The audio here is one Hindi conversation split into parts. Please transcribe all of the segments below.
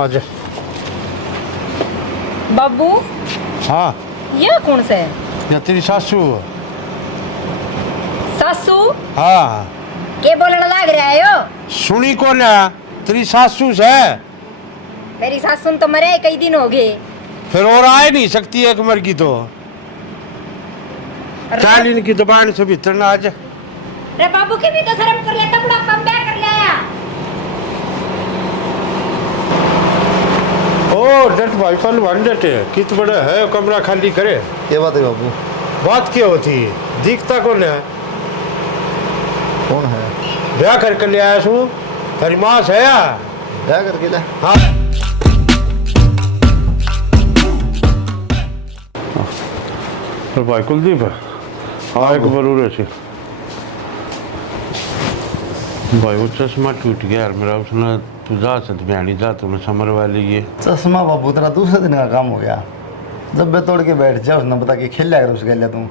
आजा। बाबू हाँ ये कौन सा है? या तेरी सासू। सासू हाँ के बोलने लग रहा है यो? सुनी कौन है? तेरी सासू से। मेरी सासू तो मरे कई दिन हो गए। फिर और आए नहीं सकती एक मर की तो चाल इनकी दुकान से भीतर ना आ जा। रे बाबू की भी तो शर्म कर लेता, बड़ा कम बैक कर लिया। ओ डट भाई पहलवान डट कित बड़ा है कमरा खाली करे। ये बात है बाबू। बात क्या होती है? दिखता कौन है? कौन है? ब्याह करके ले आया सू तेरी माँ से या? क्या करके ले? हाँ तो भाई कुलदीप है। हाँ एक बरूर से भाई वो चश्मा टूट गया यार मेरा। उसने तू जा सकते बयानी जा तुमने समर वाली ये चश्मा बाबू तेरा दूसरे दिन का काम हो गया। जब बे तोड़ के बैठ जा उसने बता के खेल लिया कर उसके लिए तुम।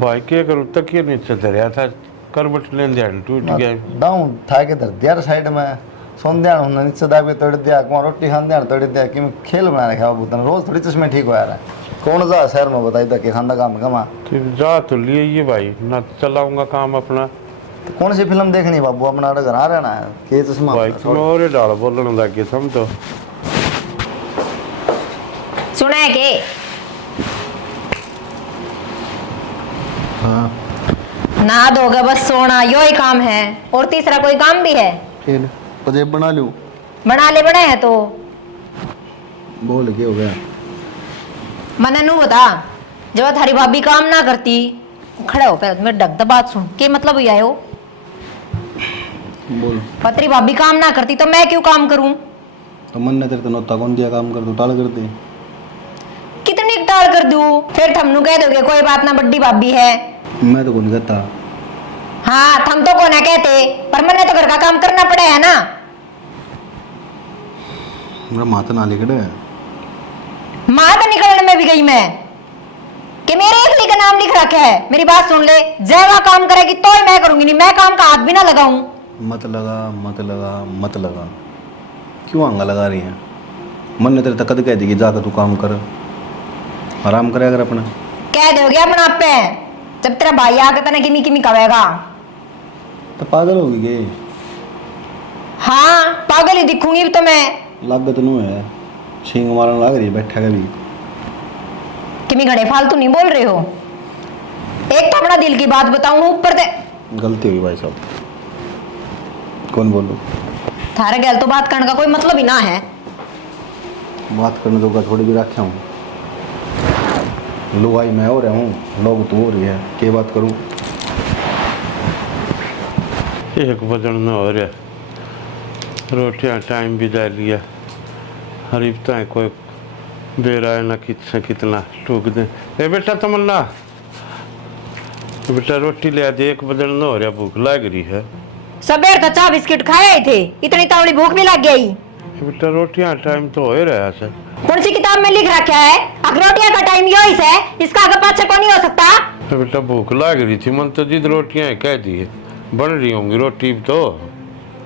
भाई क्या करूँ तक ये नीचे धरिया था करबट लेन दिया टूट गया। डाउन था के धर दिया साइड में सोन दिया उन्होंने नीचे दाब के तोड़ दिया। कुमार रोटी खान दिया तोड़ दिया कि मैं खेल बना रखा बाबू तेरा रोज थोड़ी चश्मे ठीक हो यार। कौन जा शहर में बताई तक खाना काम कमा जा तो लिए ये भाई ना चलाऊंगा काम अपना। तो कौन सी फिल्म देखनी बाबू? अपना घर आ रहना है के चश्मा भाई तुम और डाल बोलने लगे तुम तो। सुना है के? हाँ नहा धोगा बस सोना यो ही काम है और तीसरा कोई काम भी है? खेल पजेब बना लूं। बना ले बड़े हैं तो बोल के हो गया। मना नू बता जब थारी भाभी काम ना करती खड़े हो पहले मेरे ढक बात सुन के मतलब ये आयो। बोल। पत्री भाभी काम ना करती तो मैं क्यों काम करूं? तो मन ने तेरे तो नोता कौन दिया काम कर तू टाल कर दे। कितनी टाल कर दूं? फिर थमनू कह दोगे कोई बात ना बड्डी भाभी है। मैं तो कौन कहता। हाँ थम तो को ना कहते पर मैंने तो घर का काम करना पड़े है ना। मेरा माता ना लिखड़े माँ तो निकलने में भी गई मैं कि मेरे एक का नाम लिख रखा है। मेरी बात सुन ले जय वह काम करेगी तो ही मैं करूंगी, नहीं मैं काम का हाथ भी ना लगाऊं। मत लगा मत लगा मत लगा। क्यों आंगा लगा रही है? मन ने तेरे तक कद कह दी कि जाकर तू काम कर आराम करे अगर अपना। कह दोगे अपना आप पे जब तेरा भाई आकर तने किमी किमी कहेगा। तो पागल होगी के? हाँ पागल ही दिखूंगी तो मैं। लागत नू है सींग मारने लग रही है बैठा कभी। किमी घड़े फालतू नहीं बोल रहे हो। एक तो अपना दिल की बात बताऊं ऊपर से गलती हुई भाई साहब। कौन बोलूं? थारे गैल तो बात करने का कोई मतलब ही ना है। बात करने तो थोड़ी भी रखा हूँ। लुगाई मैं हो रहा हूँ लोग तो हो रही है क्या बात करूँ? एक बजन में हो रहा रोटियां टाइम भी जा लिया। हरीफता है कोई दे रहा है ना कितना टूक दे। ए बेटा तमन्ना बेटा रोटी ले आ दे। एक बजन में हो रहा भूख लग रही है। सबेर तो चाय बिस्किट खाए थे इतनी तावड़ी भूख भी लग गई। बेटा रोटियां टाइम तो हो ही रहा है। कौन सी किताब में लिख रखा है अखरोटिया का टाइम यो है इसका आगे पाछे को नहीं हो सकता। तो बेटा भूख लग रही थी मन तो जिद रोटियां कह दी बन रही होंगी रोटी तो।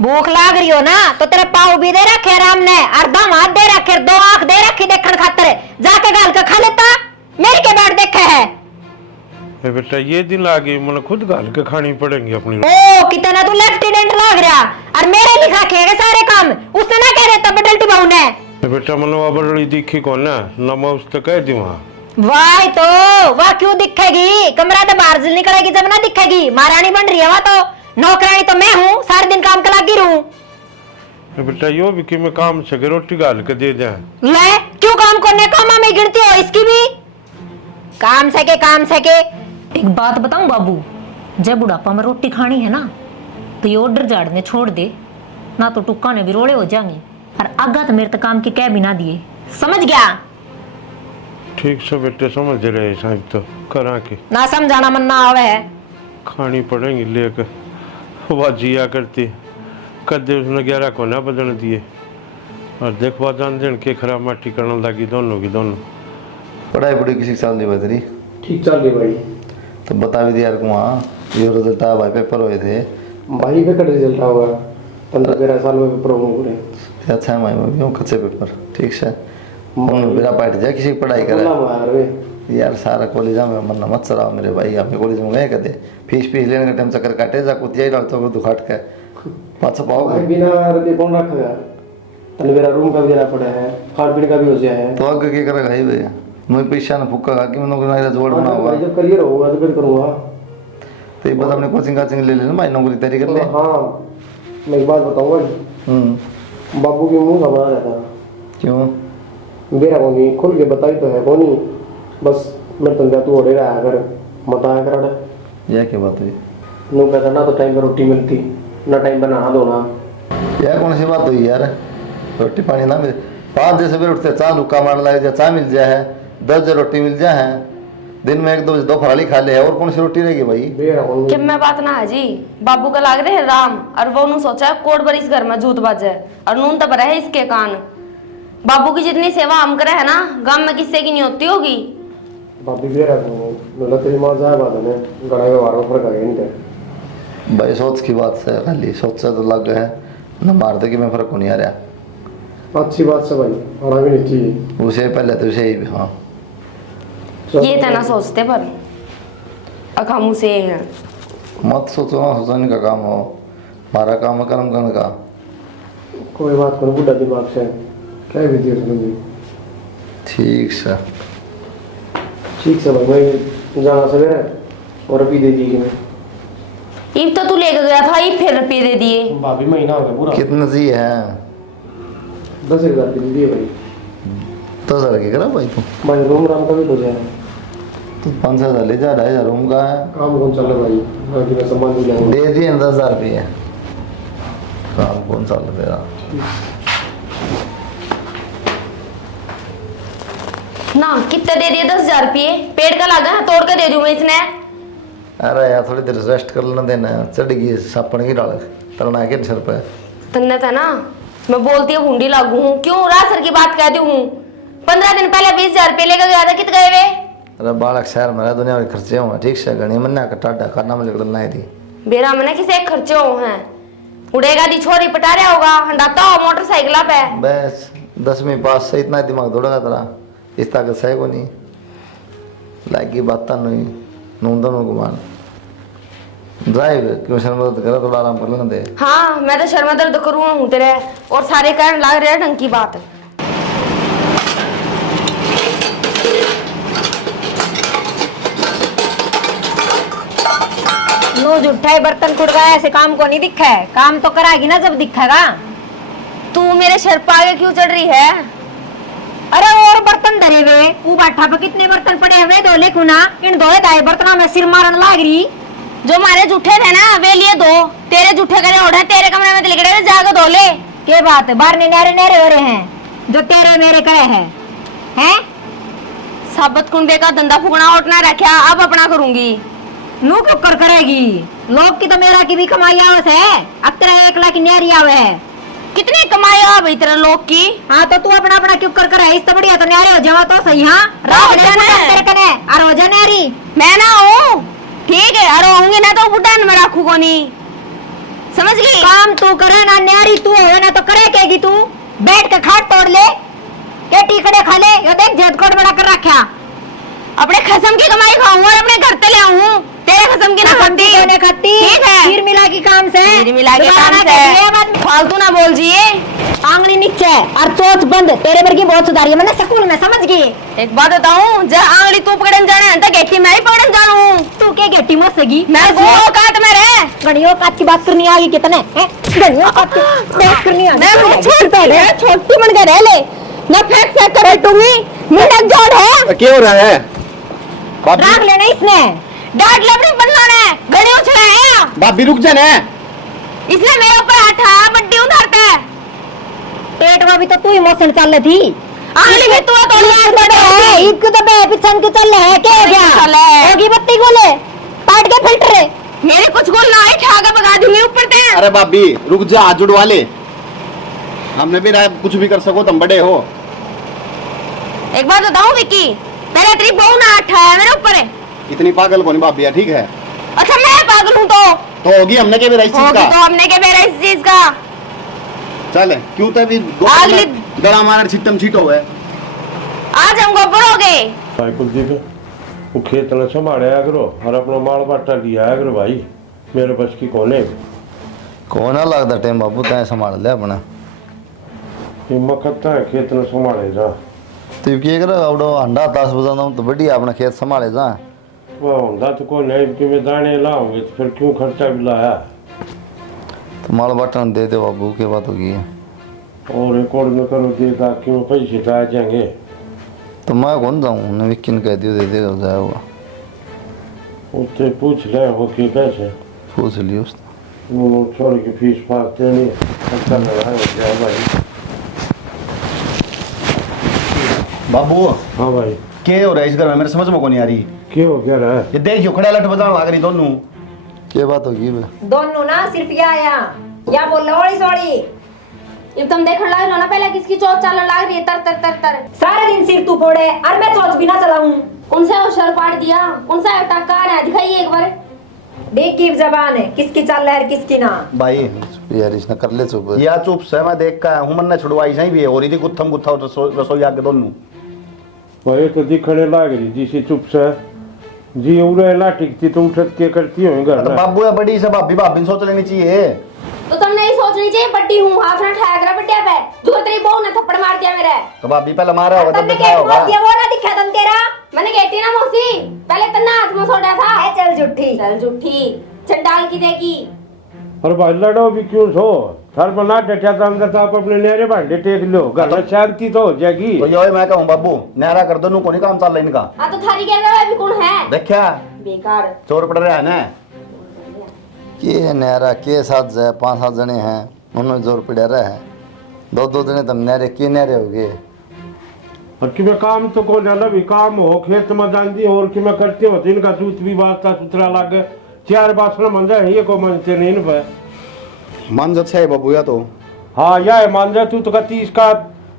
भूख लाग रही हो ना तो तेरे पाँव भी दे रखे राम ने और दम हाथ दे रखे दो आंख दे रखी देखने खातर जाके गाल के खा लेता मेरे के बैठ देखे है। बेटा ये दिन आ गई मन खुद गाल के खानी पड़ेंगी अपनी। ओ कितना तू लेफ्टिनेंट लाग रहा और मेरे लिखा के सारे काम उसने ना कह देता बडल्टी बाऊ ने। बेटा मनवा बड़ी दिखी कौन ना नमस तो कह दी वहाँ। वाह तो वाह क्यों दिखेगी? कमरा तो बाहर से निकलेगी जब ना दिखेगी। महारानी बन रही है वहाँ तो नौकरानी तो मैं हूँ सारे दिन काम का लगी रहूं। बेटा यो भी कि मैं काम से रोटी गाल के दे जाए। ले क्यों काम करने कामा में गिनती हो इसकी भी? काम से के एक बात बताऊं बाबू जब बुढ़ापा में रोटी खानी है ना तो ये ऑर्डर झाड़ने छोड़ दे ना तो टुक्का ने भी रोड़े हो जाएंगे और आगा तो मेरे तो काम की कह भी ना दिए समझ गया? ठीक से बेटे समझ रहे साहब तो करा के ना समझाना मन ना आवे है। खानी पड़ेंगी लेकर वह जिया करती कदे उसने 11 को ना बदन दिए और देखवा जान देन के खराब माटी करने लगी दोनों की दोनों। पढ़ाई पढ़ी किसी साल नहीं बदली? ठीक चल रही भाई। तो बता भी दिया यार कुमार ये रिजल्ट आया भाई पेपर हुए थे भाई का रिजल्ट होगा 15-13 साल में पेपर होंगे पूरे। अच्छा मैं यूँ कच्चे पेपर ठीक से मेरा पार्ट जा किसी की पढ़ाई करे यार सारा कॉलेज में मन मत चलाओ मेरे भाई अपने कॉलेज में गए कहते फीस लेने का टाइम चक्कर काटे जा कुछ यही डालते हो दुखाट के पाछा पाओगे बिना रुपये कौन रखेगा तने मेरा रूम का भी देना पड़ा है खान पीने का भी हो गया है तो आगे क्या करेगा भाई भैया मैं पैसा ना फूका खा के मैं नौकरी जोड़ बना हुआ जब करियर होगा तो फिर करूँगा तो ये बस अपने कोचिंग काचिंग ले लेना भाई नौकरी तैयारी कर ले हाँ मैं एक बात बताऊँगा बाबू की मुँह घबरा रहता क्यों मेरा कोनी खुल के बताई तो है कोनी बस मैं तो तू हो रहा है अगर मत आया कर यह क्या बात हुई नो कहता ना तो टाइम पर रोटी मिलती ना टाइम पर नहा धोना यह कौन सी बात हुई यार रोटी पानी ना मिले 5 बजे सवेरे उठते चाय लुक्का मार लाए चाय मिल जाए है 10 बजे रोटी मिल जाए है दिन में 1-2 बजे दोपहर वाली खा ले और कौन सी रोटी रहेगी भाई कि मैं बात ना है जी बाबू का लाग रहे हैं राम और वो उन्होंने सोचा है कोड पर इस घर में जूत बाजे और नून तब रहे इसके कान बाबू की जितनी सेवा हम करे है ना गांव में किससे की नहीं होती होगी बाबी भी रहा तेरी माँ जाए बात है गड़ा व्यवहार में फर्क आ गया इनके भाई सोच की बात से खाली सोच से तो लग है न मार दे कि मैं फर्क नहीं आ रहा अच्छी बात से भाई आना भी नहीं चाहिए उसे पहले तो उसे ही हाँ ये तो ना सोचते पर हम उसे हैं मत सोचो ना सोचने का काम हो हमारा काम है कर्म करने का कोई बात करो बुढ़ा दिमाग से क्या भी दिया समझ ठीक से ठीक से भाई मैं जाना सवेरे और अभी दे दी मैं ईब तो तू लेकर गया था ईब फिर रुपये दे दिए भाभी महीना हो गया पूरा कितने जी है 10,000 दे दिए भाई 10,000 की करा भाई तू भाई रूम राम का भी हो जाए तो 5,000 ले जा 2,500 रूम का है काम कौन चल रहा भाई बाकी मैं सामान भी लाऊंगा दे दिए 10,000 रुपये काम कौन सा तेरा ना कितने दे दिए 10,000 रुपये पेड़ का लागा है तोड़ कर दे दूं मैं इसने अरे यार थोड़ी देर रेस्ट कर लेना देना चढ़ गई सापन की डाल तरना के सर पे तन्ने था ना मैं बोलती हूँ भूंडी लागू हूँ क्यों रात सर की बात कहती हूँ 15 दिन पहले 20,000 रुपये लेकर गया था कित गए वे अरे बालक शहर में रह दुनिया में खर्चे हुए ठीक से गणी मन्ना का टाटा करना में निकलना है थी बेरा मने किसे खर्चे हो हैं उड़ेगा दी छोरी पटा रहा होगा हंडाता हो मोटरसाइकिल पे बस 10वीं पास से इतना दिमाग दौड़ेगा तेरा इस ताकत सही को नहीं लाइक की बात नहीं नूंदन गुमान ड्राइव क्यों शर्मा दर्द करा थोड़ा आराम कर लेना दे हाँ मैं तो शर्मा दर्द करूँ हूँ तेरे और सारे कारण लाग रहे ढंग की बात नो जुट्ठा है बर्तन खुड़ गया ऐसे काम को नहीं दिखा है काम तो कराएगी ना जब दिखेगा तू मेरे सर पर आगे क्यों चढ़ रही है अरे और बर्तन धरे हुए वो बाठा पे कितने बर्तन पड़े हुए धोले कुना इन धोए धाए बर्तनों में सिर मारन लाग रही जो हमारे जूठे थे ना वे लिए दो तेरे जूठे करे ओढ़े तेरे कमरे में लिखड़े जाकर धो ले के बात है बाहर नेरे नेरे हो रहे हैं जो तेरे मेरे करे हैं साबत कुंडे का धंधा फुकना उठना रखा अब अपना करूंगी नू कब कर करेगी लोग की तो मेरा की भी कमाई आवस है अब तेरा 1 लाख की न्यारी आवे है कितनी कमाई आ भाई तेरा लोग की हाँ तो तू अपना अपना क्यों कर है इस तो बढ़िया तो न्यारे हो जावा तो सही हाँ हो जाना है। तेरे कने और हो जा न्यारी मैं ना हूँ ठीक है अरे होंगे ना तो बुढ़ा में रखू को नहीं समझ गई काम तू करे ना न्यारी तू हो ना तो करे केगी तू बैठ के खाट तोड़ ले के टीकड़े खा ले ये देख झटकोट बड़ा कर रखा अपने खसम की कमाई खाऊं और अपने घर पे ले आऊं तेरे खसम की ना खाती ठीक है खीर मिला की काम से खीर मिला के काम दोबारा से ये बात फालतू ना बोल जिए आंगली नीचे और चोच बंद तेरे वर्गी बहुत सुधारी है मैंने स्कूल में समझ गई एक बात बताऊं जब आंगली तू पकड़न जाने है तो गेटी मैं ही पकड़न जानू तू के गेटी मत सगी मैं वो काट में रे गणियों काट की बात करनी आगी कितने गणियों काट की बात करनी आ मैं छोटी बन के रह ले मैं फेंक फेंक कर बैठूंगी मेरा जोड़ है क्या हो रहा है राग लेना इसने डांट ले अपने बंदा ने गले उछला है भाभी रुक जा ना इसने मेरे ऊपर हाथ आया बड्डी उधरता है पेट में भी तो तू इमोशन चल रही थी आंगली में तू तो है ईद को तो बे पिछन के चल है के क्या होगी बत्ती गोले काट के फिल्टर मेरे कुछ गोल ना है ठाका भगा दूंगी ऊपर ते अरे भाभी रुक जा हाथ जुड़वा ले हमने भी राय कुछ भी कर सको तुम बड़े हो एक बात बताऊं विक्की पहले तेरी बहू ना उठाया मेरे ऊपर है इतनी पागल कौन भाभी है ठीक है अच्छा मैं पागल हूं तो होगी हमने क्या मेरा इस चीज होगी का तो हमने क्या मेरा इस चीज का चल क्यों तो भी अगली- गला मार छिटम छिटो है। आज हम गोबर हो गए। भाई कुलदीप वो खेत न संभालिया करो और अपना माल बाटा लिया करो भाई, मेरे बस की कोने को ना लगता टाइम बाबू तैं संभाल लिया अपना। हिम्मत करता है खेत न संभाले जा। तू क्या कर आवड़ो अंडा 10 बजाना तो बढ़िया अपना खेत संभाले जा। वह होंदा तो कोई नहीं कि मैं दाने लाऊंगे तो फिर क्यों खर्चा भी लाया। तो माल बाटन दे दे बाबू, की बात होगी है। और रिकॉर्ड में करो देगा क्यों पैसे तो आ जाएंगे। तो मैं कौन जाऊँ, उन्हें विक्की ने कह दियो दे देगा जाए हुआ। उससे पूछ ले वो कि कैसे पूछ लियो उसने। वो छोड़ के फीस फास देनी खर्चा लगाए भाई। बाबू हाँ भाई के हो रहा है इस घर में, मेरे समझ में को नहीं आ रही। क्यों हो क्या रहा है। ये देखियो खड़ा लट बजाने लग रही दोनों। क्या बात होगी बे? दोनों ना सिर्फ या बोल रहा सॉरी। जब तुम देखने लग रहे हो ना पहले किसकी चोट चलने लग रही है तर तर तर तर। सारा दिन सिर तू फोड़े और मैं चोच भी ना चलाऊं। कौन सा होशियार पाड़ दिया, कौन सा टक्का है दिखाइए एक बार। देख की जबान है, किसकी चल रहा है किसकी ना। भाई यार इसने कर ले चुप। या चुप से मैं देख का हूं, मन ने छुड़वाई सही भी है और इधर गुत्थम गुत्था रसोई आके दोनों। भाई तो दिखने लग रही जी से चुप से जी उड़े ना टिकती तो उठत के करती हो घर तो में। बाबू है बड़ी से भाभी भाभी सोच लेनी चाहिए। तो तुमने ये सोचनी चाहिए बट्टी हूँ हाथ में ठहर कर बट्टिया पे जो तेरी बहू ने थप्पड़ मार दिया मेरे। तो भाभी पहले मारा होगा तब तुमने दिखाया क्या होगा। बोल दिया वो ना दिखा तुम तेरा। मैंने कहती ना मौसी पहले तन्ना हाथ में सोडा था। ए चल झूठी। चल झूठी चंडाल की देगी। और भाई लड़ो भी क्यों सो घर बना डटिया तो अंदर तो आप अपने नेरे भांडे टेक लो घर में शांति तो हो जाएगी। तो यो मैं कहूँ बाबू न्यारा कर दो, को नहीं काम चल रहा इनका। हाँ तो थारी कह रहा है अभी कौन है देखा बेकार चोर पड़ रहा है ना। के नहरा के साथ जाए 5-7 जने हैं, उन्होंने जोर पड़ा रहा है। 2-2 जने तुम नहरे के नहरे हो गए। और कि मैं काम तो को जाना भी काम हो खेत में जाती और कि मैं करती हूँ इनका दूध भी वास्ता सुथरा लागे 4 बासण मंजा है ये को मनते नहीं इन पे। मन अच्छा है बाबू या तो। हाँ यह मांझा तू तो कहती इसका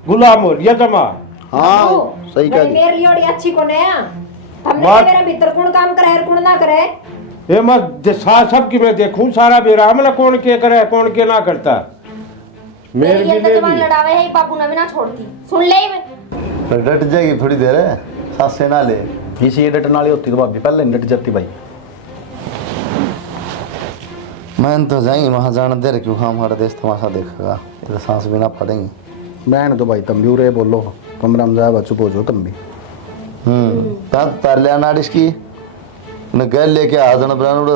गुलाम हो लिया जमा। हाँ सही कह मेरे लिए बड़ी अच्छी को नया। हमने बात- मेरा भीतर कौन काम करे और कौन ना करे। ये मैं सब की मैं देखूं सारा बेरा हमला कौन के करे कौन के ना करता। मेरे मेरी भी अंदर ले जबान ली। लड़ावे है बापू ने भी ना छोड़ती सुन ले। पर डट जाएगी थोड़ी देर है, सांस से ना ले। इसी ये डटन वाली होती तो भाभी पहले नहीं डट जाती भाई। मैं तो जाएंगे वहाँ जाना दे रहे क्यों हमारा देश तमाशा देखेगा, तो सांस भी ना पड़ेंगी। बहन तो भाई तुम भी उरे बोलो कमरा में जाए चुप हो जाओ तुम भी। तार ले आना इसकी न गैल लेके आ जाना ब्रांड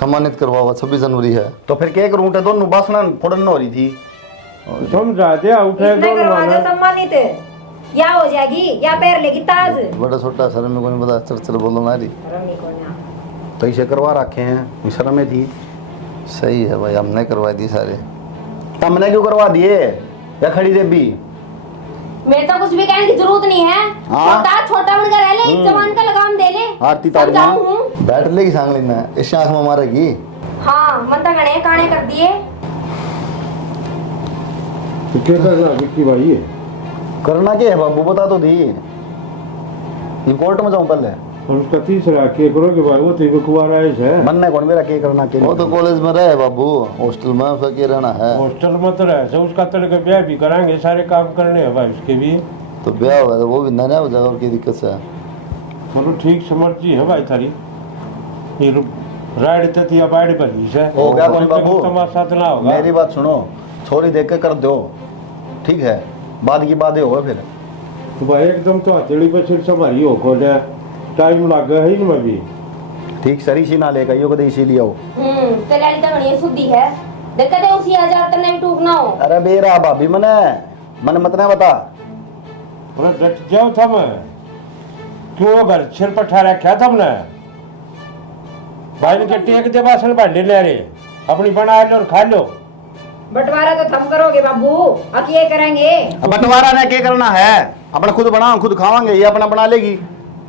सम्मानित करवाओ। 26 जनवरी है तो फिर क्या करूँ दोनों बासना फोड़न हो रही थी। समझा दिया उठे इसने दोनों करवा दो वाला। सम्मानित या हो जाएगी या पैर लेगी ताज। बड़ा छोटा सर में कोई नहीं पता चल बोलो ना रही। रमी को ना। तो इसे करवा रखे हैं शर्म में थी। सही है भाई, हमने करवा दी सारे। तुमने क्यों करवा दिए या खड़ी देवी। मेरे तो कुछ भी कहने की जरूरत नहीं है। हाँ। छोटा बनकर रह ले इस जवान का लगाम दे ले। आरती तारू माँ। समझाऊं हूँ। बैठ लेगी सांग लेना इस आंख में मारेगी। हाँ मन तो गणे काने कर दिए। तो क्या करना विक्की भाई ये करना क्या है बाबू बता तो दी। इन कोर्ट में जाऊं पहले। और उसका तीसरा के करोगे भाई वो तो कुआरा है। बनना कौन मेरा क्या करना क्या वो तो कॉलेज में रहे बाबू, हॉस्टल में फकीर रहना है। हॉस्टल में तो रहे उसका तड़के ब्याह भी कराएंगे सारे काम करने हैं भाई उसके भी। तो ब्याह होगा तो वो भी नया हो जाएगा, और की दिक्कत है। मतलब ठीक से मर्जी है भाई थारी। ये राइड ते या बाइड भरी से हो गया कौन बाबू। तमाशा तो ना होगा। मेरी बात सुनो, छोरी देख के कर दो ठीक है, बाद की बातें होगा फिर। तो भाई एकदम तो हथेली पर सिर संभारी हो खोल टाइम लग गया है इनमें भी। ठीक सरी सी ना लेकर यो कदे इसीलिए आओ। तेरे वाली तो गणी शुद्धि है। देखते थे उसी हजार तने भी टूक ना हो। अरे बेरा भाभी मने मत ना बता। अरे डट जाओ थम क्यों घर सिर पर ठा रखा तुमने। भाई ने के टेक दे बासन भांडे ले रे अपनी बना लो और खा लो। बंटवारा तो थम करोगे बाबू, अब ये करेंगे। अब बंटवारा ने क्या करना है, अपना खुद बनाओ खुद खावांगे, ये अपना बना लेगी।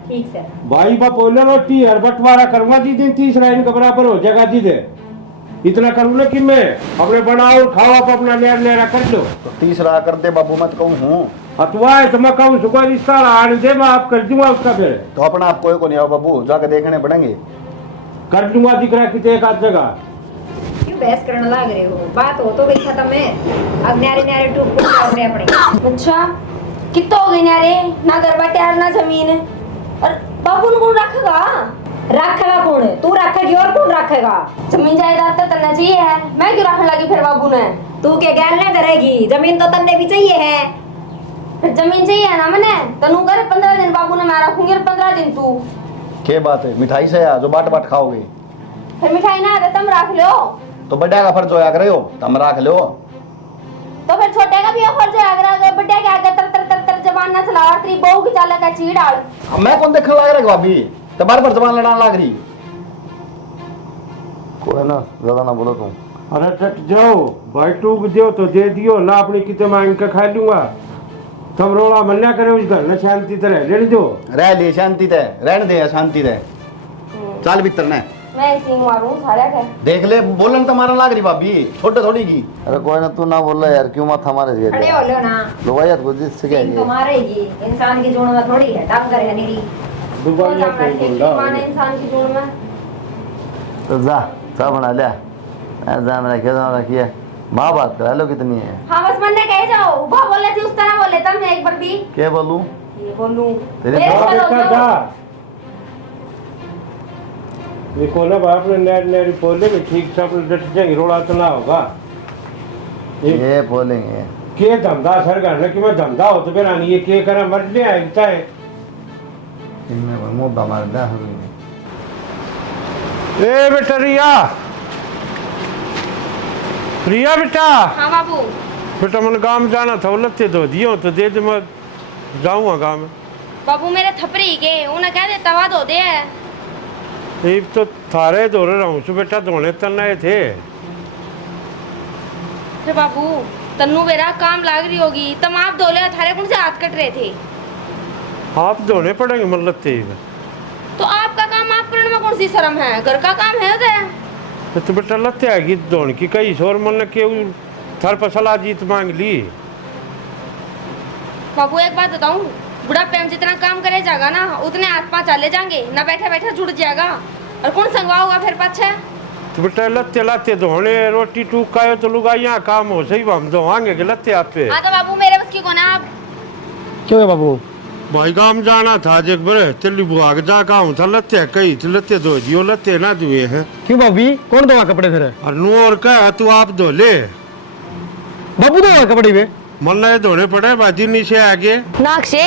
ठीक से भाई बा बोले रोटी है बंटवारा करूंगा जी दिन 30 लाइन के बराबर हो जाएगा जी दे इतना करूँ कि मैं अपने बनाओ और खाओ आप अपना लेर लेरा कर लो। तो 30 रहा कर दे बाबू मत कहूँ हूँ। अतवा है तो मैं कहूँ सुबह रिश्ता आने दे मैं आप कर दूंगा उसका फिर तो अपना आप कोई को नहीं आओ बाबू, जाके देखने पड़ेंगे। कर दूंगा दिख रहा है कि एक आध जगह। क्यों बहस करने लग रहे हो? बात हो तो गई खत्म है। अब न्यारे न्यारे टूक टूक कर रहे अपने। अच्छा कितना हो गई न्यारे, ना घर बाटे ना जमीन, और बाबू ने कौन रखेगा? रखेगा कौन? तू रखेगी और कौन रखेगा? जमीन जायदाद तो तन्ने चाहिए है, मैं क्यों रखने लगी फिर बाबू ने? तू के गैल नहीं करेगी, जमीन तो तन्ने भी चाहिए है। फिर जमीन चाहिए है ना मैंने, तनु कर 15 दिन बाबू ने मैं रखूंगी और 15 दिन तू। क्या बात है, मिठाई से या जो बाट बाट खाओगे? फिर मिठाई ना आते तुम रख लो, तो बड़ा का फर्ज होया करे हो, तुम रख लो। तो फिर छोटे का भी फर्ज है, अगर बड़े के आगे तर तर तर तर जबान ना चला और तेरी बहू की चाल का चीड़ डाल। मैं कौन देखने लग रहा भाभी, तो बार बार जबान लड़ाने लग रही। कोई ना, ज्यादा ना बोलो तुम। अरे टट जाओ भाई, टूक दो तो दे दियो, ना अपनी कितने मांग के खा लूंगा। तुम रोड़ा मन्या करे उस घर में शांति तरह रहने दो। रह ले शांति ते, रहने दे शांति ते। चल भीतर ने मैं इसी मारूं सारे के। देख ले, बोलन तो मारने लग रही भाभी, छोटे थोड़ी की। अरे कोई ना, तू ना बोल यार, क्यों माथा मारे जी? खड़े हो लो ना। लो यार कुछ से क्या तो मारेगी, इंसान की जोड़ में थोड़ी है, टाप करे नहीं। दुबारा कहीं बोल माने इंसान की जोड़ में। तो जा बना लिया, ऐसा मेरा क्या रखिए। माँ बात करा लो कितनी है। हाँ बस मन ने कह जाओ, वो बोले थी उस तरह बोले तब मैं एक बार भी क्या बोलूं? ये बोलूं तेरे मेरे हाँ, पर हो बेटा, जाओ। जा। देखो ना बाप ने नैर नैर बोले कि ठीक से अपने डट जाएंगे, रोड़ा तो ना होगा। ये बोलेंगे के धंधा सर करने कि मैं धंधा हो तो फिर आनी ये के करा मर ले आएगा है। इनमें मुद्दा मार दे। ए बेटा रिया, रिया बेटा। हाँ बाबू। बेटा मन गांव जाना था, लत्ते धो दियो तो दे दे, मैं जाऊंगा गांव में। बाबू मेरे थपरी के उन्हें कह दे तवा धो दे। एक तो थारे धो रहा हूँ सो बेटा, धोने तन्ने थे। अरे बाबू तन्नू मेरा काम लाग रही होगी, तम आप धो ले, थारे कौन से हाथ कट रहे थे? आप धोने पड़ेंगे मन लत्ते। तो आपका काम आप करने में कौन सी शर्म है? घर का काम है उधर। तो बेटा लत्ते आएगी धोने की, कई शोर मन के थर पर सलाह जीत मांग ली। बाबू एक बात बताऊं, बुढ़ापे में जितना काम करे जाएगा ना उतने हाथ पाँव चाले जाएंगे, ना बैठे बैठे जुड़ जाएगा, और कौन संगवाओगा फिर पाछे? तो बेटा लत्ते लाते धोने, रोटी टूक खाए तो लुगाइया काम हो सही, हम धोवांगे कि लत्ते आप पे। हाँ तो बाबू मेरे बस की कौन है आप? क्यों है बाबू? भाई गांव जाना था आज एक बड़े तिल्ली बुआ के जा काम था, लत्ते कही तो लत्ते धो दियो, लत्ते ना धुए हैं। क्यों भाभी, कौन धोआ कपड़े फिर? और नू और कहा तू आप धो ले। बाबू धोआ कपड़े में? मन ये धोने पड़े बाजी नीचे आगे। नाक्षे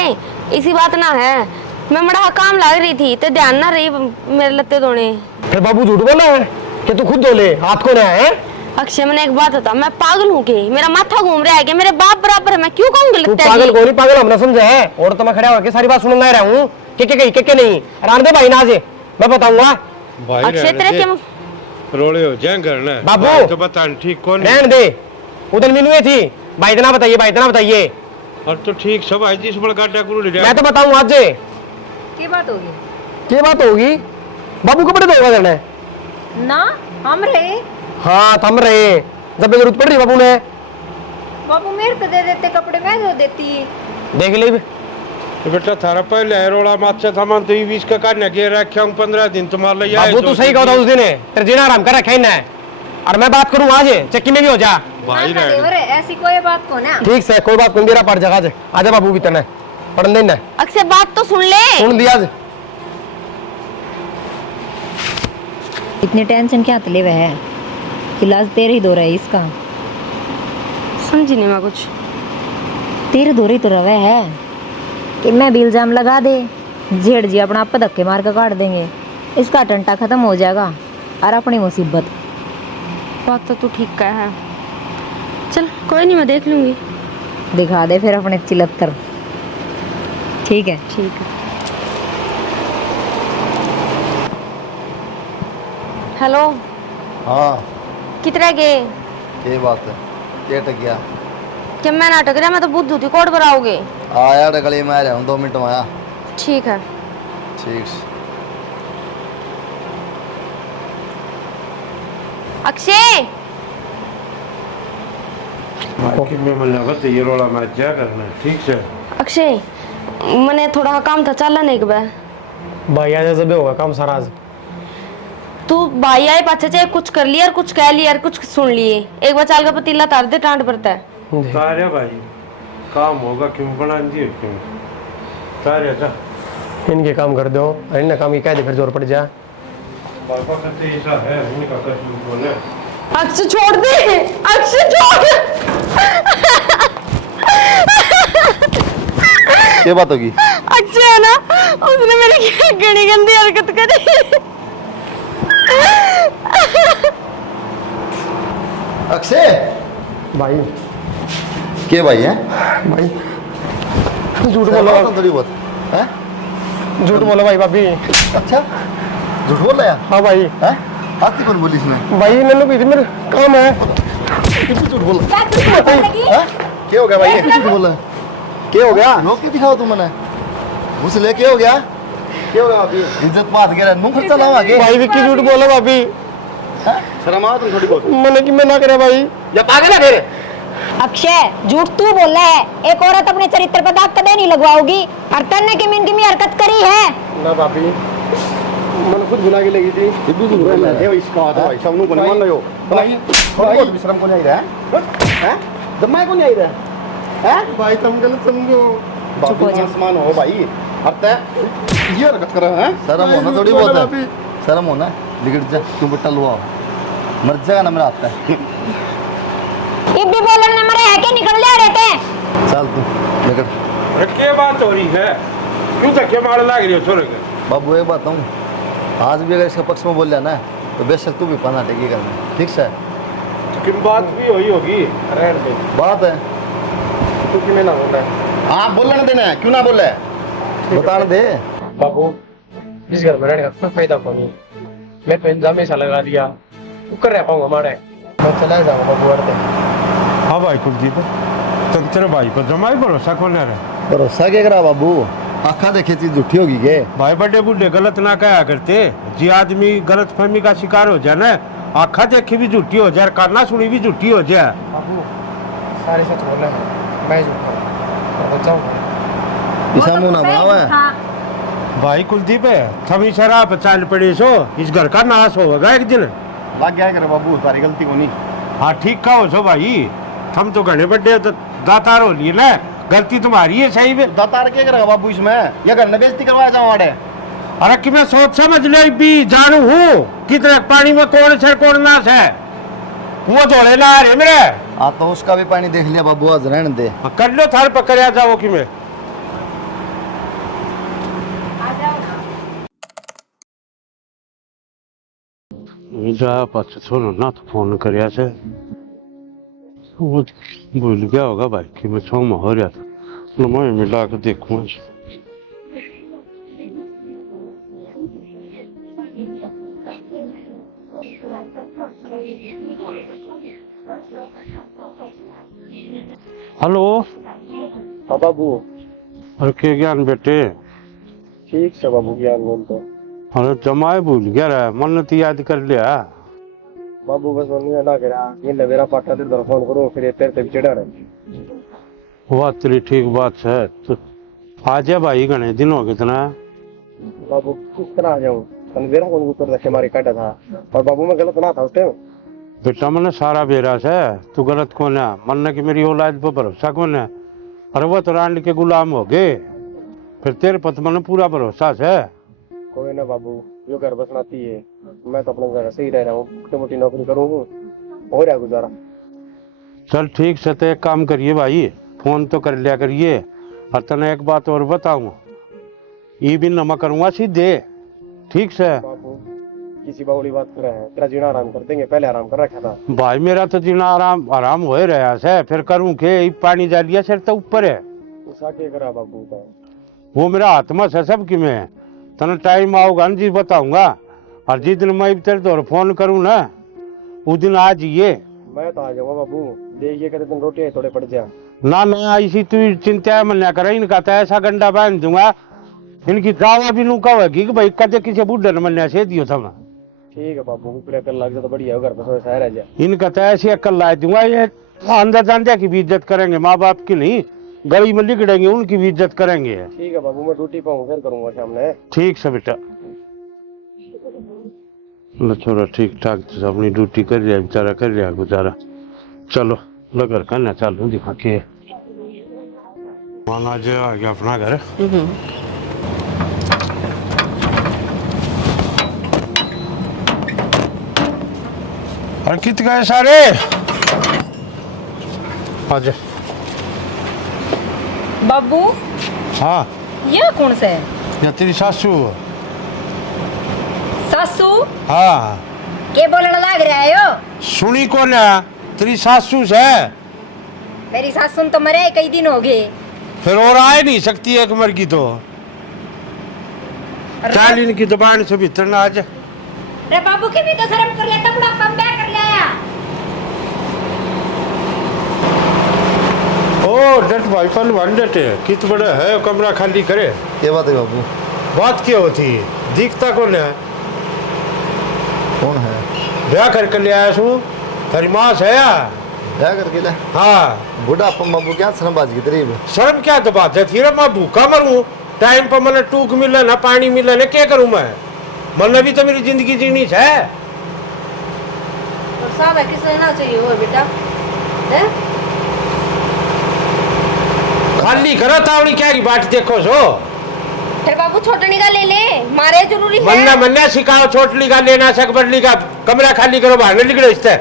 इसी बात ना है, मैं बड़ा काम लाग रही थी तो ध्यान ना रही मेरे लत्ते धोने। फिर बाबू झूठ बोला है कि तू खुद धो ले, हाथ को ना है? अक्षय मैंने एक बात बता, मैं पागल हूँ के मेरा माथा घूम रहा है कि मेरे बाप बराबर है, मैं क्यों कहूँगी तू लगता पागल है? को नहीं, पागल हमने समझा है। और तो मैं खड़ा होकर सारी बात सुन रहा हूँ के कही के नहीं। रान दे भाई ना आज मैं बताऊंगा। भाई अक्षय तेरे क्या रोड़े हो जाए घर ना बाबू तो बता ठीक कौन रहन दे, उधर मिलुए थी भाई, इतना बताइए भाई, इतना बताइए। और तो ठीक सब आई जिस बड़ा गाटा करू मैं तो बताऊँ आज की बात होगी क्या बात होगी। बाबू कपड़े धोगा करना है ना? हम रहे हाँ थम रहे, जब जरूरत पड़ रही बाबू ने। बाबू मेरे को दे देते कपड़े, मैं धो देती। देख ले तो बेटा थारा पहले रोड़ा माचा था मन तो ये 20 का काटने के रखे हूँ 15 दिन तुम्हारे लिए बाबू तू सही कहा था उस दिन, तेरे जीना आराम कर रखा है। और मैं बात करूँ आज चक्की में भी हो जा। भाई ना रहने। देवर, ऐसी कोई बात को ना। ठीक से कोई बात कोई मेरा पड़ जाएगा। आजा बाबू भी तेने पढ़न देना अक्षय बात तो सुन ले। सुन दिया। इतनी टेंशन क्या तले हुए है? इलाज तेरे ही दो रहा है इसका। समझी नहीं मैं कुछ। तेरे दो रही तो रवे है कि मैं भी इल्जाम लगा दे, जेठ जी अपना आप धक्के मार कर काट देंगे, इसका टंटा खत्म हो जाएगा और अपनी मुसीबत। बात तो तू ठीक कहा है, चल कोई नहीं मैं देख लूंगी। दिखा दे फिर अपने चिलत्तर। ठीक है ठीक है। हेलो हाँ कितने गए? ये बात है, ये टक गया। क्या मैं नाटक रहा? मैं तो बुद्ध थी, कोड बनाओगे? आया गली में आ रहा हूँ, 2 मिनट में आया। ठीक है। ठीक। अक्षय कि मैं मन लगा तो ये रोड़ा मैं क्या करना है, ठीक से। अक्षय मैंने थोड़ा काम था, चल ना एक बार। भाई आज जब होगा काम सारा आज। तू भाई आए पाछे चाहे कुछ कर लिया और कुछ कह लिया और कुछ सुन लिए, एक बार चाल का पतीला तार दे टांट पड़ता है। तारे भाई काम होगा क्यों बना दिए क्यों तारे जा इनके काम कर दो, इनने काम की कह दे फिर जोर पड़ जा। पापा कहते ऐसा है इनका कसूर कौन है? अक्षय छोड़ दे, अक्षय छोड़। क्या बात होगी? अक्षय है ना, उसने मेरी घनी गंदी हरकत करी। अक्षय भाई के भाई है? भाई झूठ बोलो, थोड़ी बहुत है। झूठ बोलो भाई भाभी। अच्छा झूठ बोल रहा है? हाँ भाई। हैं? आती कौन बोली इसमें? भाई मैंने कोई मेरे काम है। किसी झूठ बोल क्या तू झूठ बोलेगी? क्या हो गया भाई? किसी झूठ बोल रहा है? क्या हो गया? लोग क्यों दिखाओ तुम मैंने घुस ले? क्या हो गया? क्या हो गया अभी? इज्जत बात कह रहा है, मुंह खर्चा लाओ आगे। भाई विक्की झूठ बोला भाभी। शर्म आओ तुम थोड़ी बहुत। मैंने कि मैं ना करे भाई। या पागल है फिर? अक्षय झूठ तू बोल रहा है, एक औरत अपने चरित्र पर दाग कदे नहीं लगवाओगी। और तन्ने की मिन की हरकत करी है ना भाभी, मैंने खुद बुला के लगी थी। ये भी झूठ बोल रहा है। इसका आता भाई सब नु को मान लो भाई भाई विश्राम को नहीं रहा है दमाई को नहीं रहा है भाई तुम गलत समझो। चुप हो जा। समान हो भाई हरता ये हरकत कर रहा है। शर्म होना थोड़ी बहुत है, शर्म होना बिगड़ जा तू बेटा लुआ मर जाएगा ना मेरा आता है। ये भी बोलने में मरे है कि निकल जा रहे थे। चल तू बिगड़। अरे क्या बात हो रही है? क्यों धक्के मार लाग रही हो छोरे के? बाबू एक बात कहूँ, आज भी अगर इसके पक्ष में बोल लिया ना तो बेशक तू भी पाना टेगी करना, ठीक है? किन बात भी हुई होगी? रहने दे, बात है तू क्यों ना बोल रहा है? हाँ बोलने देना है क्यों ना बोल रहा है बता दे। बाबू इस घर में रहने का कोई फायदा को नहीं। मैं तो इंतजाम ऐसा लगा दिया, तू कर रहा पाऊंगा हमारे। मैं चला जाऊंगा बाबू अर्धे। हाँ भाई कुलदीप तेरे भाई पर जमाई भरोसा कौन है? भरोसा क्या करा बाबू? आखा देखे चीज झूठी होगी के? भाई बड़े बूढ़े गलत ना कहा करते, जी आदमी गलत फहमी का शिकार हो जाए ना, आखा देखी भी झूठी हो जाए, काना सुनी भी झूठी हो जाए। बाबू सारे सच बोल रहे हैं, मैं झूठ बोल जाऊंगा। इसा मुंह ना बनावा है। भाई कुलदीप है थमी शराब चाल पड़े सो, इस घर का नाश होगा एक दिन। लग गया करे बाबू तारी गलती को नहीं। हाँ ठीक कहो सो भाई, हम तो घने बड़े तो दातार हो लिए ना, गलती तुम्हारी है सही में। दातार क्या करेगा बाबू इसमें? ये घर में बेइज्जती करवाया जाओ हमारे। अरे कि मैं सोच समझ ले भी जानू हूँ कितने पानी में कौन से कौन नाश है, वो धोले ना रहे मेरे। हाँ तो उसका भी पानी देख लिया बाबू, आज रहने दे। कर लो थार पकड़िया जाओ कि मैं जा पास छोड़ो ना तो फोन कर से वो भूल गया होगा भाई कि मैं छो में हो रहा था, मैं मिला के देखूँ। हेलो हाँ बाबू। अरे के ज्ञान बेटे? ठीक से बाबू ज्ञान बोल तो। अरे जमाए भूल गया रे, मन तो याद कर लिया बाबू बस मैंने ना करा ये मेरा पार्टनर तेरे फोन करो फिर तेरे पे चिढ़ा रहे। वो तेरी ठीक बात है, तो आ जा भाई, घने दिन हो गए तना। बाबू किस तरह आ जाऊँ? मेरा कौन ऊपर रखे मारे काटा था, और बाबू मैं गलत ना था उस टाइम। बेटा मैंने सारा बेरास है, तू गलत कौन है? मन की मेरी औलाद पर भरोसा कौन है? अरे वो तो रांड के गुलाम हो गए, फिर तेरे पत मन पूरा भरोसा है। कोई ना बाबू, जो घर बसनाती है, मैं तो अपने जगह सही रह रहा हूँ, छोटी मोटी नौकरी करूँ हो रहा गुजारा। चल ठीक से, तो एक काम करिए भाई, फोन तो कर लिया करिए। और तने एक बात और बताऊँ, ये भी नमा करूँगा सीधे, ठीक से? बाबू किसी बावली बात कर रहे हैं, तेरा जीना आराम कर देंगे, पहले आराम कर रखा था। भाई मेरा तो जीना आराम आराम हो रहा है, फिर करूँ के? पानी जा लिया सिर तो ऊपर है, उसा के करा बाबू का। वो मेरा आत्मा से सब कि मैं तने टाइम आओगा जी बताऊंगा। और जिस दिन मैं तेरे तो फोन करूँ ना, उस दिन आ जाइए। मैं तो आ जाऊंगा बाबू, देखिए कहते तुम रोटी थोड़े पड़ जा। ना ना इसी तू चिंता मन्या कर, इनका तो ऐसा गंडा बांध दूंगा, इनकी दावा भी नू कहेगी कि भाई कदे किसी बुढ़े ने मन्या से दियो था। ठीक है बाबू, पूरा कर लग जाए तो बढ़िया, घर पर सह रह जाए। इनका तो ऐसी अक्ल ला दूंगा, ये अंदर जानते की भी इज्जत करेंगे, माँ बाप की नहीं, गली में लिखड़ेंगे उनकी भी इज्जत करेंगे। ठीक है बाबू, मैं ड्यूटी पे हूँ, फिर करूंगा सामने। ठीक से बेटा। छोरा ठीक ठाक तो अपनी ड्यूटी कर रहा बेचारा, कर रहा गुजारा। चलो लगर करना चालू दिखा के माना जो आ गया अपना घर। और कित गए सारे आज। बाबू हाँ ये कौन सा है? या तेरी सासू। सासू हाँ के बोलने लग रहा है यो? सुनी को ना तेरी सासू से। मेरी सासू तो मरे कई दिन हो गए। फिर और आ नहीं सकती एक मर की तो चाल इनकी दुकान से भीतर ना आज। अरे बाबू की भी तो शर्म कर लेता, बड़ा कम बैक कर लिया। ओ डट भाई पल वन डटे कित बड़ा है कमरा खाली करे। क्या बात है बाबू? बात क्या होती दिखता कौन है? कौन है? ब्याह करके ले आया सू तेरी माँ से या? क्या करके ले? हाँ बुढ़ापा बाबू क्या शर्मबाज की तरीब। शर्म क्या तो बात है थी रे, मैं भूखा मरूं टाइम पर मैंने टूक मिले ना पानी मिले ना क्या करूं मैं? मन भी तो मेरी जिंदगी जीनी है। तो साहब किस लेना चाहिए वो बेटा? खाली करो तावड़ी क्या की बात देखो सो। फिर बाबू छोटनी का ले ले, मारे जरूरी है। मन्ना मन्ना सिखाओ छोटली का लेना सक बड़ली का कमरा खाली करो बाहर निकलो इससे।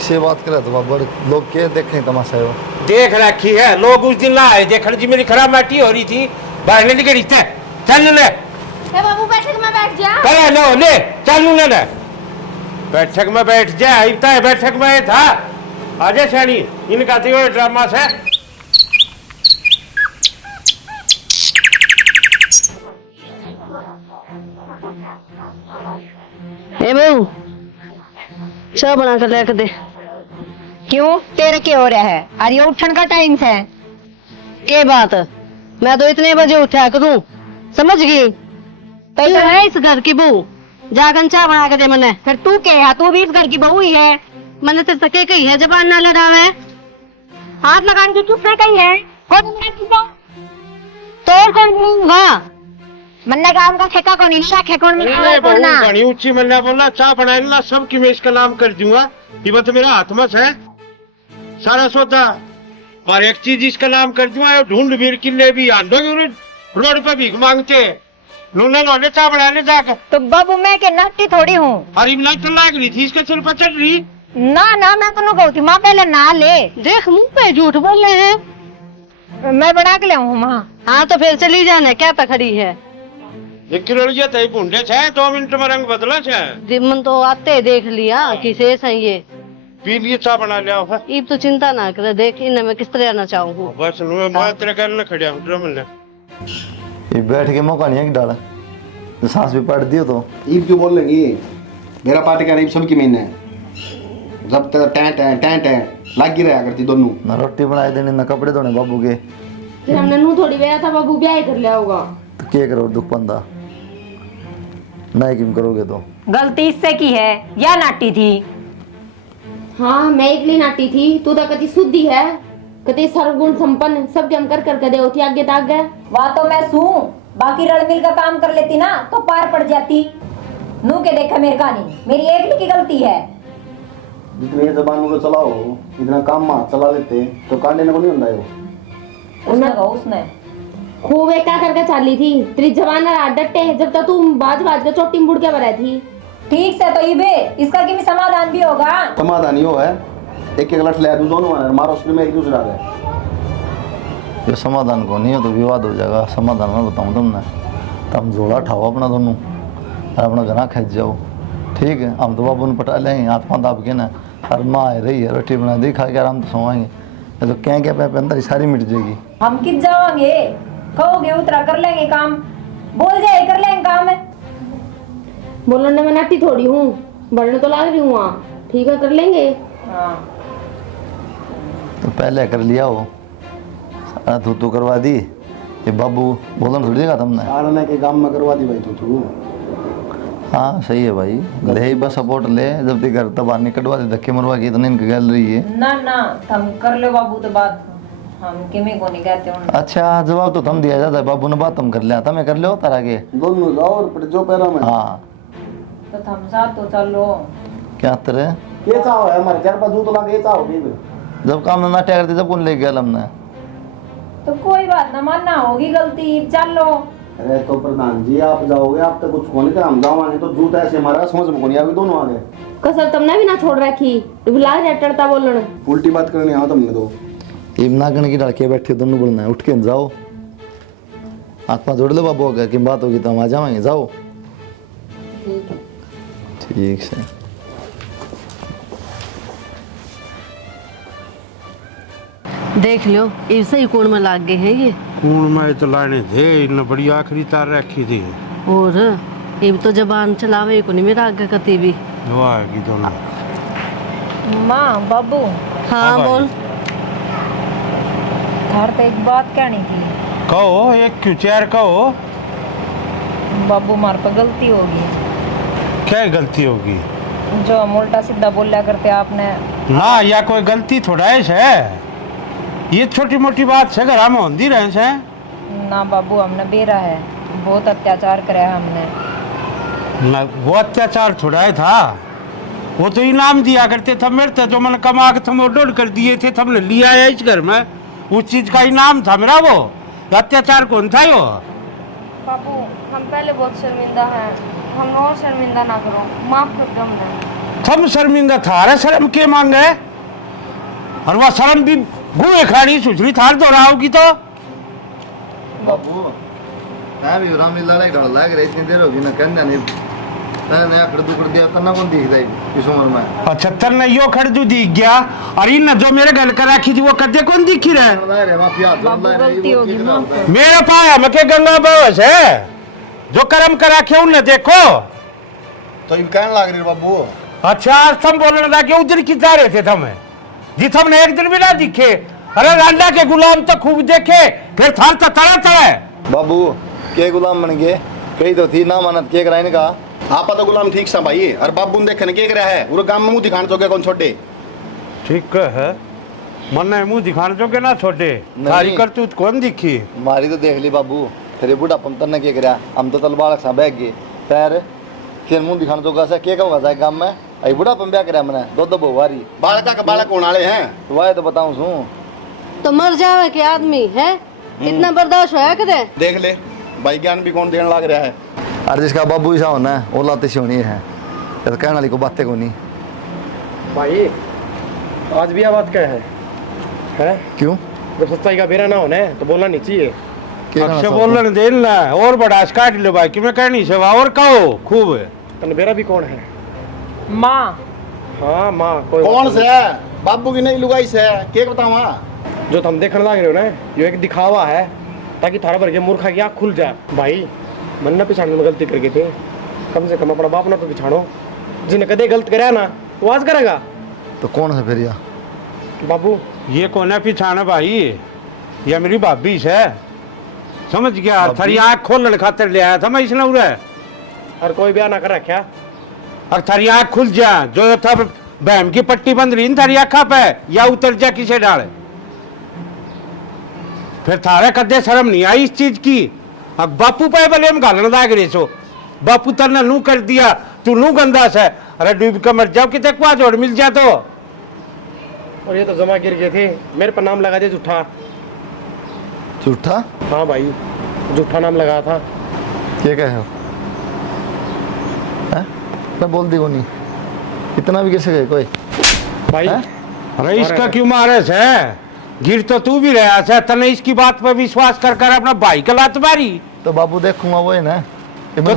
से बात करे तो बाबू लोग क्या देखें तमाशा है वो। देख रखी है लोग उस दिन ला आए देखने जी मेरी खराब माटी हो रही थी बाहर निकल रिश्ते चल ले। बाबू बैठक में बैठ जा। पहले लो ले चल ले बैठक में बैठ जा। इतना है बैठक में था आजा शानी इनका तो ड्रामा से। ए बहू चाय बना कर लेकर दे। क्यों तेरे क्या हो रहा है? अरे उठन का टाइम है। के बात मैं तो इतने बजे उठा करूं समझ गई। तू है इस घर की बहू, जागन चाय बना के दे मने। फिर तू क्या है? तू भी इस घर की बहू ही है। मैंने तो सके कही है जबान ना लड़ावे। हाथ लगाने की चुप रह गई है। तोड़ कर दूंगा। मन्ना काम का ठेका कौन नहीं रखे कौन बोलना। बड़ी ऊंची मन्ना बोलना चाह बनाए सब की मैं इसका नाम कर दूंगा। ये बात मेरा हाथ में है सारा सौदा और एक चीज इसका नाम कर दूंगा ढूंढ भीड़ किले भी आंधो रोड पे भीख मांगते लूने लौने चाह बनाने जाकर। तो बाबू मैं के नट्टी थोड़ी हूँ। अरे तो लाग रही थी इसका सिर पर चढ़ रही। ना ना मैं तो कहती माँ पहले ना ले। देख मुंह पे झूठ बोल रहे हैं। मैं बना के ले आऊँ माँ। हाँ तो फिर चली जाने क्या तखड़ी है। एक किलो लिया तय भूंडे छे 2 मिनट में रंग बदला छे। जिमन तो आते देख लिया कि शेष है ये पी लिए चाह बना लिया है। इब तो चिंता ना करे देख इन्हें मैं किस तरह आना चाहूँ। बस मैं तेरे घर न खड़िया ड्रम ले ये बैठ के मौका नहीं है कि डाला तो सांस भी पड़ दियो तो ईब क्यों बोल लेंगी? मेरा पार्टी का ईब सबकी महीने है। जब तक टैं लाग रहा करती दोनों। ना रोटी बनाए देने ना कपड़े धोने बाबू के। फिर हमने नू थोड़ी बेरा था बाबू ब्याह कर लिया होगा। तो क्या करो दुख पंदा नहीं किम करोगे तो। गलती इससे की है या नाटी थी? हाँ मैं इतनी नाटी थी, तू तो कति शुद्धि है, कति सर्वगुण संपन्न, सब हम कर दे होती आगे तक गए। वहाँ तो मैं सू बाकी रणमिल का काम कर लेती ना तो पार पड़ जाती। नू के देखा मेरी कहानी मेरी एक की गलती है। जितने जबान को चलाओ इतना काम मां चला लेते तो कांडे को नहीं होता है। उसने खूब एक क्या करके चाली थी तेरी जवान डटे जब तक तू बाज के चोटी में बुड़ के बराई थी। ठीक से तो इबे इसका कि समाधान भी होगा। समाधान यो है एक लठ ले दूं दोनों मारो उसमें एक दूसरा है। ये समाधान को नहीं हो तो विवाद हो जाएगा। समाधान में बताऊँ तुमने तुम जोड़ा उठाओ अपना दोनों और अपना घना खींच जाओ। ठीक है हम तो बाबू ने पटा लेंगे हाथ पाँव दाब के ना और माँ आ रही है रोटी बना दी खा के आराम तो सोवाएंगे। तो क्या पे अंदर सारी मिट जाएगी। हम कित जावांगे कहोगे उतरा कर लेंगे काम, बोल जाए कर लेंगे काम। बोलने में नाटी थोड़ी हूँ, बढ़ने तो लाग रही हूँ वहाँ। ठीक है कर लेंगे। हाँ। तो पहले कर लिया हो तू करवा दी। ये बाबू बोलन थोड़ी देगा तुमने। आरने के काम में करवा दी भाई तू। हाँ सही है भाई ले ही बस सपोर्ट ले जब तक घर तब बाहर निकलवा दे धक्के मरवा के इतने इनकी गल रही है ना ना तुम कर लो बाबू तो बात हम किमे को नहीं कहते हूँ। अच्छा जवाब तो तुम दिया जाता है बाबू ने बात तुम कर लिया था मैं कर लो तारा के दोनों जाओ और जो पैरा में। हाँ तो थम साथ तो चलो। क्या तरह ये चाहो है हमारे घर पर दूध ला के चाहो भी जब काम ना करते जब कौन ले गया हमने। तो कोई बात ना, मानना होगी गलती, चलो। अरे तो प्रधान जी आप जाओगे, आप तो कुछ खोने का हम जाओगे तो जूत ऐसे मारा समझ में कोनी आवे दोनों आगे। कसर तुमने भी ना छोड़ रखी, बुला रटड़ता बोलन। उल्टी बात करनी आओ तुमने तो। इमना गण की लड़के बैठे दोनों बोलना है, उठ के जाओ, हाथ पाँव जोड़ लो बाबू, अगर की बात होगी तो हम आ जाएंगे, जाओ। ठीक है। देख लो ऐसे ही कोण में लाग गए हैं ये। कौन मैं तो लाने थे, इन बड़ी आखिरी तार रखी थी। और ये तो जबान चलावे को नहीं मेरा आगे कती भी। वाह की दोनों। माँ बाबू हाँ बोल। थार तो एक बात कहनी थी। कहो, एक क्यों चार कहो। बाबू मार पर गलती होगी। क्या गलती होगी? जो हम उल्टा सीधा बोला करते आपने। ना या कोई गलती थोड़ा है, ये छोटी मोटी बात से घर में होती रहे से। ना बाबू हमने बेरा है, बहुत अत्याचार कराया हमने। ना वो अत्याचार थोड़ा है था, वो तो इनाम दिया करते थे मेरे तो, जो मैंने कमा के तुम डोल कर दिए थे, तुमने लिया है इस घर में, उस चीज का इनाम था मेरा। वो अत्याचार कौन था यो? बाबू हम पहले बहुत शर्मिंदा हैं, हम और शर्मिंदा ना करो, माफ कर दो हमने। तुम शर्मिंदा था, अरे शर्म के मांगे? और वह शर्म भी गुए खानी सुचरी थार दो रहा होगी तो। बाबू मैं भी राम लड़ाई ढल लग रही, इतनी देर होगी ना कहना नहीं, मैं आखड़ दुकड़ दिया तना कौन दिख जाए इस उम्र में। अच्छा तन्ने यो खड़दू दिख गया, और इन जो मेरे गल कर रखी थी वो कदे कौन दिखी रहे? गलती होगी माफ कर। मेरे पाया मके गंगा बस है, जो कर्म करा के उन्हें देखो। तो इन कहने लग रही बाबू। अच्छा आज तुम बोलने लगे उधर की जा रहे थे तुम्हें, जी तुमने एक दिन भी ना दिखे। अरे रांडा के गुलाम तो खूब देखे, फिर थार तो तरह तरह। बाबू के गुलाम बन गए, कही तो थी ना मानत के कराने का। आप तो गुलाम ठीक सा भाई, और बाबू ने देखने के रहा है, वो गांव में मुंह दिखाने चौके कौन छोटे। ठीक है, मन मुंह दिखाने चौके ना छोटे, सारी करतूत कौन दिखी? मारी तो देख ली बाबू, तेरे बूढ़ा पंतर ने के करा, हम तो तल बालक सा बैग गए पैर, फिर मुंह दिखाने चौका से के होगा जाए गांव में, आई बूढ़ा पन ब्याह करा मैंने, दो बहुवारी बालका का बालक कौन आले हैं? वाह तो बताऊं सू। तो मर जावे के आदमी है, इतना बर्दाश्त होया करे। देख ले भाई ज्ञान भी कौन देने लग रहा है। अरे जिसका बाबू ऐसा होना है, औलाद से होनी है, तो कहने वाली को बातें को नहीं। भाई आज भी आवाज क्या है? क्यों? जब सच्चाई का बेरा ना होना है तो बोलना नहीं चाहिए। अक्षय बोलने देना और बड़ा काट लो भाई कि मैं कहनी सेवा और कहो खूब। तनबेरा भी कौन है? माँ हाँ माँ कोई कौन से है? बाबू की नहीं लुगाई से है, के बतावा? जो तुम देखने लग रहे हो ना, ये एक दिखावा है ताकि थारा भर के मूर्खा की आँख खुल जाए। भाई मन ना पिछाड़ने में गलती करके थे, कम से कम अपना बाप ना तो पिछाड़ो, जिन्हें कदे गलत कराया ना वो आज करेगा। तो कौन है फिर या? बाबू ये कौन है पिछाना भाई? ये मेरी भाभी से, समझ गया? थारी आँख खोलने खातिर ले आया था मैं इसने उरे। और कोई ब्याह ना कर रखा, और थारी आँख खुल जा, जो था बहम की पट्टी बंद रही थारी आँखा पे, या उतर जा किसे डाले, फिर थारे कदे शर्म नहीं आई इस चीज की। अब बापू पे भले हम गालन लाग रहे सो, बापू तरने नू कर दिया, तू नू गंदा से, अरे डूब के मर जाओ कितने कुआ जोड़ मिल जा तो। और ये तो जमा गिर गए थे, मेरे पर नाम लगा दिया झूठा। झूठा? हाँ भाई झूठा नाम लगाया था। क्या कहे हो? मैं बोल दी को नहीं, इतना भी कैसे गए कोई? भाई अरे इसका क्यों मारे से? गिर तो तू भी रहा से, तने इसकी बात पर विश्वास कर कर अपना भाई का लात मारी। तो बाबू देखूंगा वो है ना, तो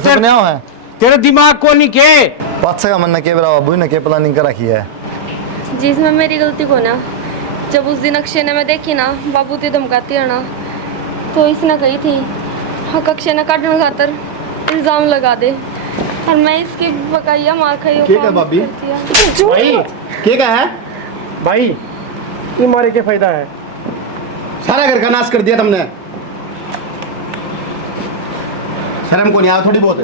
तेरे दिमाग को नहीं के पाँच का मन के बरा बाबू ने के प्लानिंग कर रखी है। जिसमें मेरी गलती को ना, जब उस दिन अक्षय ने मैं देखी ना बाबू ते धमकाती है ना, तो इसने कही थी हक अक्षय ने काटने खातर इल्जाम लगा दे, और मैं इसकी बकाया मार खाई। भाभी भाई क्या है भाई ये मारे के फायदा है? सारा घर का नाश कर दिया तुमने, शर्म को नहीं आया थोड़ी बहुत?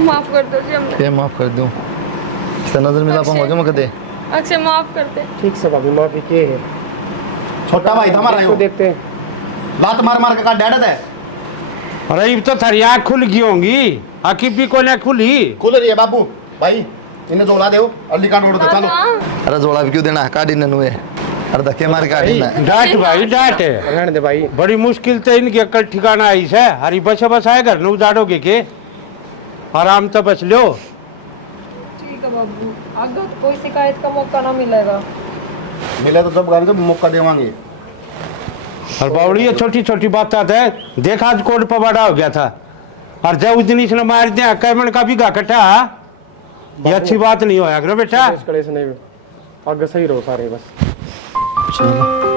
माफ कर दो जी हमने। ये माफ कर दूं, इससे नजर मिला पाऊंगा जो मैं कदे। अक्षय माफ कर दे। ठीक से भाभी माफी के है। छोटा भाई था हमारा इसको देखते हैं। लात मार मार के का डैडत है। अरे अब तो थारी आँख खुल गई होंगी, आखिर भी को ने खुली खुल रही है बाबू भाई, इन्हें जोड़ा दो अल्ली का नोट दे चलो। अरे जोड़ा भी क्यों देना, काटी ने नुए, अरे धक्के मार काटी ना। डांट भाई डांट रहने दे भाई। बड़ी मुश्किल से इनकी अकल ठिकाना आई है। हरी बस बस आए घर न उजाड़ोगे के, आराम तो बच लो। ठीक है बाबू, आगे तो कोई शिकायत का मौका ना मिलेगा। मिले तो जब गाने मौका देवांगे। और बावड़ी ये छोटी छोटी बात आता है, देख आज कोर्ट पर बड़ा हो गया था और जब उस दिन इसने मार दिया कैमन का भी कटा, ये अच्छी बात नहीं होया करो बेटा। कलेश नहीं, आगे सही रहो सारे बस। चलो